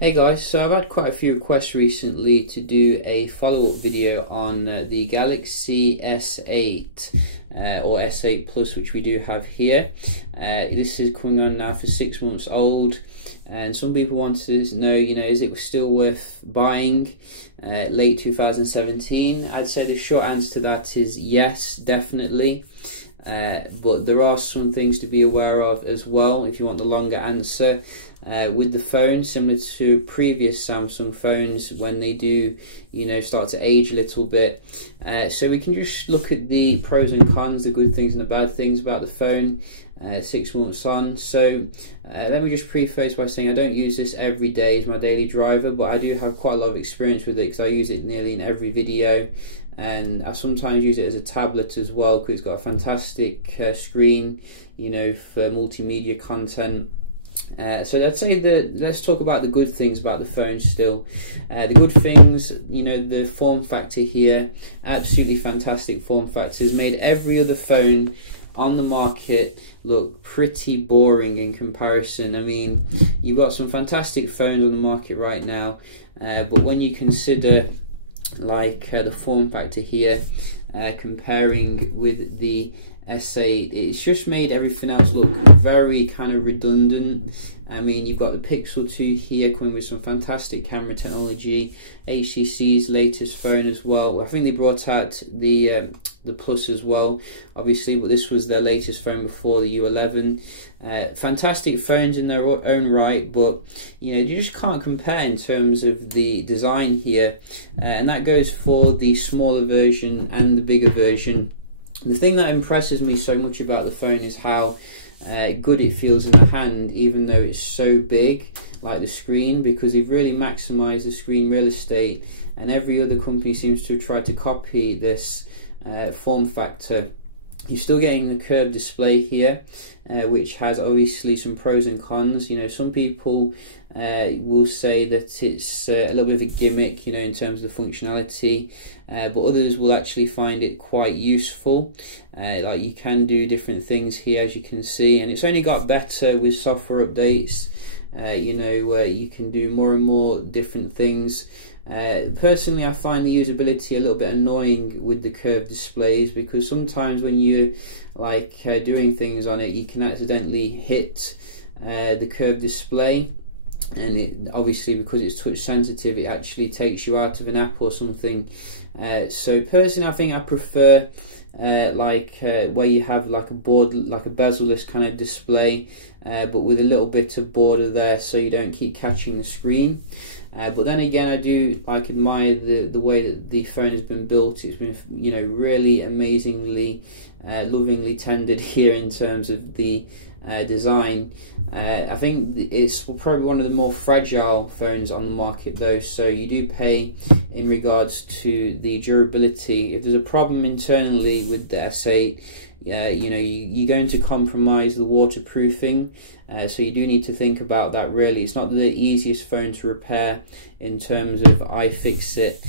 Hey guys, so I've had quite a few requests recently to do a follow-up video on the Galaxy S8 or S8 Plus, which we do have here. This is coming on now for 6 months old, and some people want to know, is it still worth buying late 2017? I'd say the short answer to that is yes, definitely. But there are some things to be aware of as well if you want the longer answer. With the phone, similar to previous Samsung phones, when they do, start to age a little bit. So we can just look at the pros and cons, the good things and the bad things about the phone 6 months on. So let me just preface by saying I don't use this every day as my daily driver, but I do have quite a lot of experience with it because I use it nearly in every video. And I sometimes use it as a tablet as well because it's got a fantastic screen, for multimedia content. So I'd say let's talk about the good things about the phone still. The good things, the form factor here, absolutely fantastic form factor. Has made every other phone on the market look pretty boring in comparison. I mean, you've got some fantastic phones on the market right now, but when you consider the form factor here, comparing with the S8, it's just made everything else look very kind of redundant. I mean, you've got the Pixel 2 here coming with some fantastic camera technology, HTC's latest phone as well. I think they brought out the Plus as well, obviously, but this was their latest phone before the U11. Fantastic phones in their own right, but you just can't compare in terms of the design here, and that goes for the smaller version and the bigger version. The thing that impresses me so much about the phone is how good it feels in the hand, even though it's so big, like the screen, because they've really maximised the screen real estate, and every other company seems to have tried to copy this form factor. You're still getting the curved display here, which has obviously some pros and cons. Some people will say that it's a little bit of a gimmick, in terms of the functionality, but others will actually find it quite useful. Like you can do different things here, as you can see, and it's only got better with software updates. Where you can do more and more different things. Personally, I find the usability a little bit annoying with the curved displays, because sometimes when you're doing things on it, you can accidentally hit the curved display, and it obviously, because it's touch sensitive, it actually takes you out of an app or something. So personally, I think I prefer where you have a board, like a bezel-less kind of display, but with a little bit of border there so you don't keep catching the screen. But then again, I do admire the way that the phone has been built. It's been really amazingly lovingly tended here in terms of the design. I think it's probably one of the more fragile phones on the market though, so you do pay in regards to the durability. If there's a problem internally with the S8, you're going to compromise the waterproofing, so you do need to think about that really. It's not the easiest phone to repair in terms of iFixit.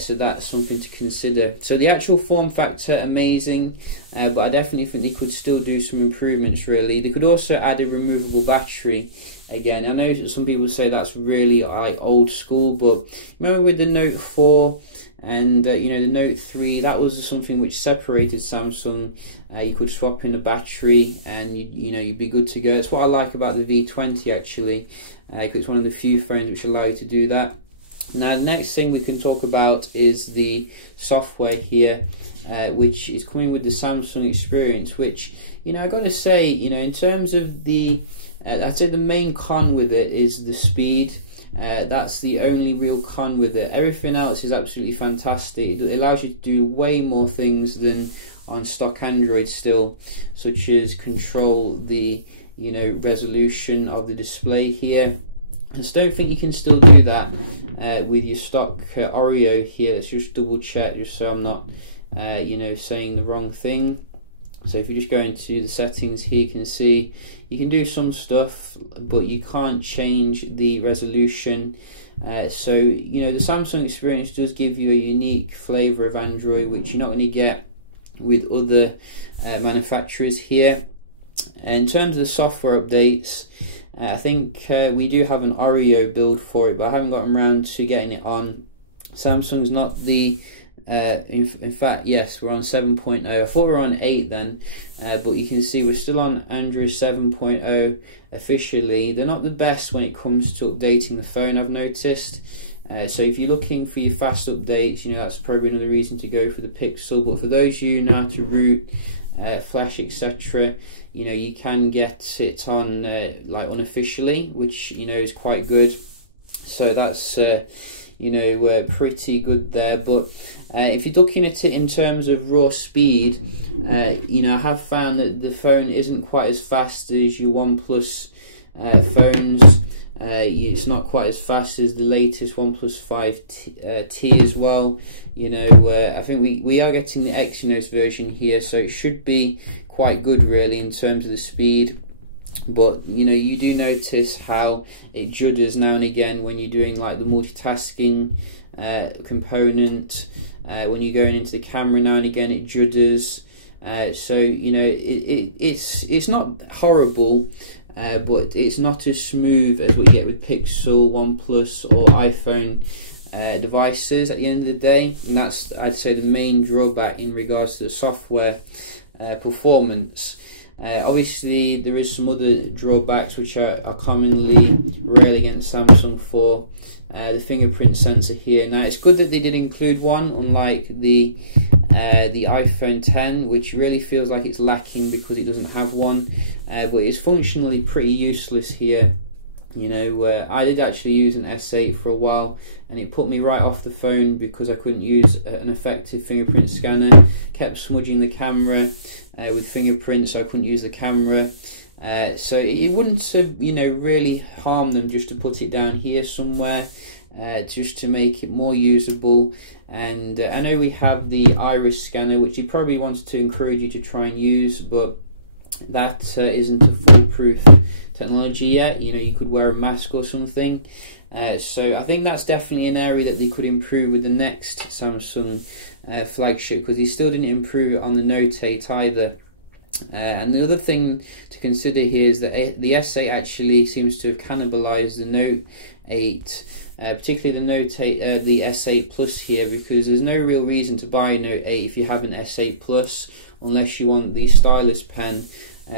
So that's something to consider. So the actual form factor, amazing, but I definitely think they could still do some improvements really. They could also add a removable battery. Again, I know that some people say that's really old school, but remember with the Note 4 and the Note 3, that was something which separated Samsung. You could swap in the battery and you'd be good to go. That's what I like about the V20 actually, because it's one of the few phones which allow you to do that. Now the next thing we can talk about is the software here, which is coming with the Samsung experience, which I gotta say, in terms of the I'd say the main con with it is the speed. That's the only real con with it. Everything else is absolutely fantastic. It allows you to do way more things than on stock Android still, such as control the resolution of the display here. I just don't think you can still do that with your stock Oreo here. Let's just double check, just so I'm not saying the wrong thing. So if you just go into the settings here, you can see you can do some stuff, but you can't change the resolution. So the Samsung experience does give you a unique flavour of Android, which you're not going to get with other manufacturers here. In terms of the software updates, I think we do have an Oreo build for it, but I haven't gotten around to getting it on. Samsung's not the in fact, yes, we're on 7.0. I thought we were on 8 then, but you can see we're still on Android 7.0 officially. They're not the best when it comes to updating the phone, I've noticed. So if you're looking for your fast updates, that's probably another reason to go for the Pixel. But for those of you who know how to root, flash, etc., you can get it on like unofficially, which is quite good. So that's pretty good there. But if you're looking at it in terms of raw speed, I have found that the phone isn't quite as fast as your OnePlus phones. It's not quite as fast as the latest OnePlus 5T as well. I think we are getting the Exynos version here, so it should be quite good really in terms of the speed. But you do notice how it judders now and again when you're doing like the multitasking component. When you're going into the camera, now and again it judders. So it's not horrible, but it's not as smooth as what you get with Pixel, OnePlus or iPhone devices at the end of the day. And that's, I'd say, the main drawback in regards to the software performance. Obviously there is some other drawbacks which are commonly railed against Samsung for. The fingerprint sensor here. Now it's good that they did include one, unlike the iPhone 10, which really feels like it's lacking because it doesn't have one. But it's functionally pretty useless here. I did actually use an S8 for a while, and it put me right off the phone because I couldn't use an effective fingerprint scanner. Kept smudging the camera with fingerprints, so I couldn't use the camera. So it wouldn't have, really harmed them just to put it down here somewhere, just to make it more usable. And I know we have the iris scanner, which he probably wanted to encourage you to try and use, but that isn't a foolproof technology yet. You could wear a mask or something. So I think that's definitely an area that they could improve with the next Samsung flagship, because he still didn't improve it on the Note 8 either. And the other thing to consider here is that the S8 actually seems to have cannibalized the Note 8, particularly the Note 8, the S8 Plus here, because there's no real reason to buy a Note 8 if you have an S8 Plus, unless you want the stylus pen,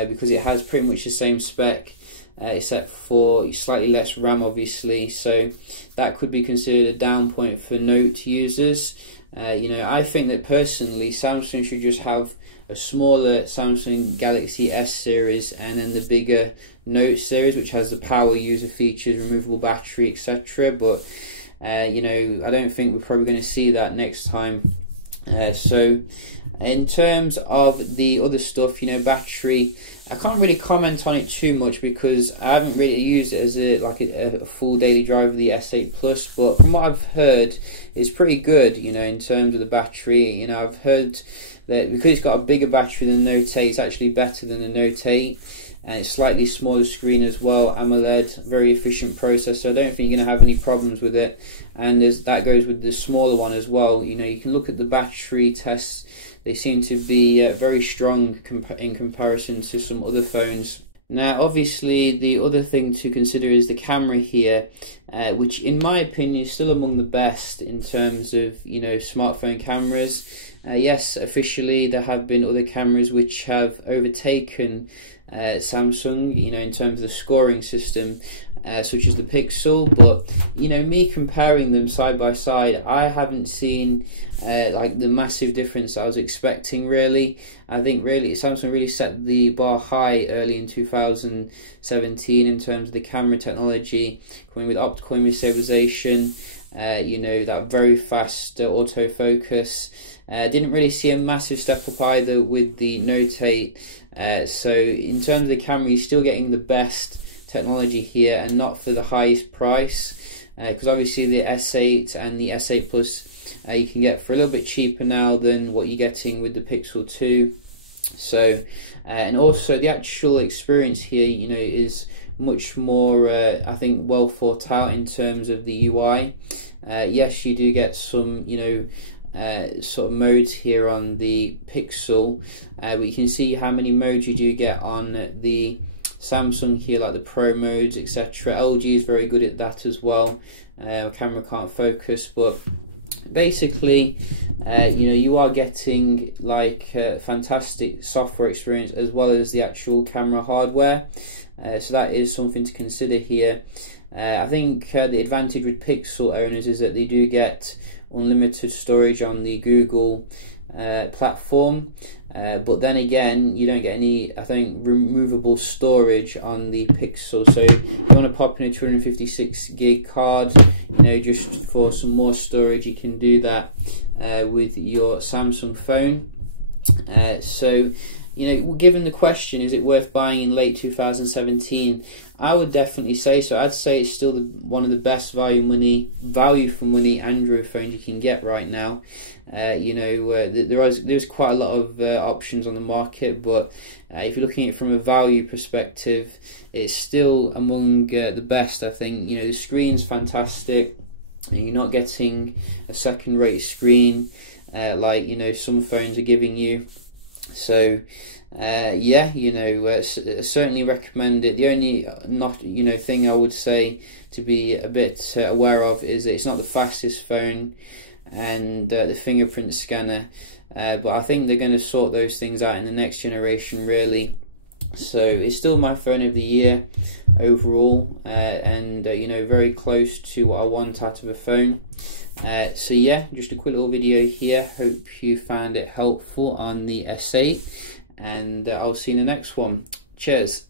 because it has pretty much the same spec, except for slightly less RAM obviously. So that could be considered a down point for Note users. I think that personally Samsung should just have a smaller Samsung Galaxy S series and then the bigger Note series, which has the power user features, removable battery, etc. But I don't think we're probably going to see that next time. So in terms of the other stuff, battery, I can't really comment on it too much because I haven't really used it as a full daily driver of the S8 Plus. But from what I've heard, it's pretty good. In terms of the battery, I've heard that because it's got a bigger battery than the Note 8, it's actually better than the Note 8, and it's slightly smaller screen as well, AMOLED, very efficient processor. I don't think you're going to have any problems with it, and that goes with the smaller one as well. You can look at the battery tests; they seem to be very strong in comparison to some other phones. Now obviously the other thing to consider is the camera here, which in my opinion is still among the best in terms of smartphone cameras. Yes, officially there have been other cameras which have overtaken Samsung, in terms of the scoring system, such as the Pixel. But me comparing them side by side, I haven't seen like the massive difference I was expecting really. I think really Samsung really set the bar high early in 2017 in terms of the camera technology, coming with optical image stabilization, that very fast autofocus. Didn't really see a massive step up either with the Note 8. So in terms of the camera, you're still getting the best technology here, and not for the highest price, because obviously the S8 and the S8 Plus you can get for a little bit cheaper now than what you're getting with the Pixel 2. So and also the actual experience here, is much more I think well thought out in terms of the UI. Yes, you do get some sort of modes here on the Pixel, but you can see how many modes you do get on the Samsung here, like the Pro modes, etc. LG is very good at that as well. Camera can't focus, but basically you know, you are getting like fantastic software experience as well as the actual camera hardware, so that is something to consider here. I think the advantage with Pixel owners is that they do get unlimited storage on the Google platform, but then again you don't get any, I think, removable storage on the Pixel. So if you want to pop in a 256 gig card, you know, just for some more storage, you can do that with your Samsung phone. So you know, given the question, is it worth buying in late 2017? I would definitely say so. I'd say it's still one of the best value for money Android phones you can get right now. You know, there's quite a lot of options on the market, but if you're looking at it from a value perspective, it's still among the best, I think. You know, the screen's fantastic, and you're not getting a second-rate screen like, you know, some phones are giving you. So yeah, you know, certainly recommend it. The only thing I would say to be a bit aware of is that it's not the fastest phone, and the fingerprint scanner, but I think they're going to sort those things out in the next generation, really. So it's still my phone of the year overall, and you know, very close to what I want out of a phone. So yeah, just a quick little video here. Hope you found it helpful on the S8, and I'll see you in the next one. Cheers.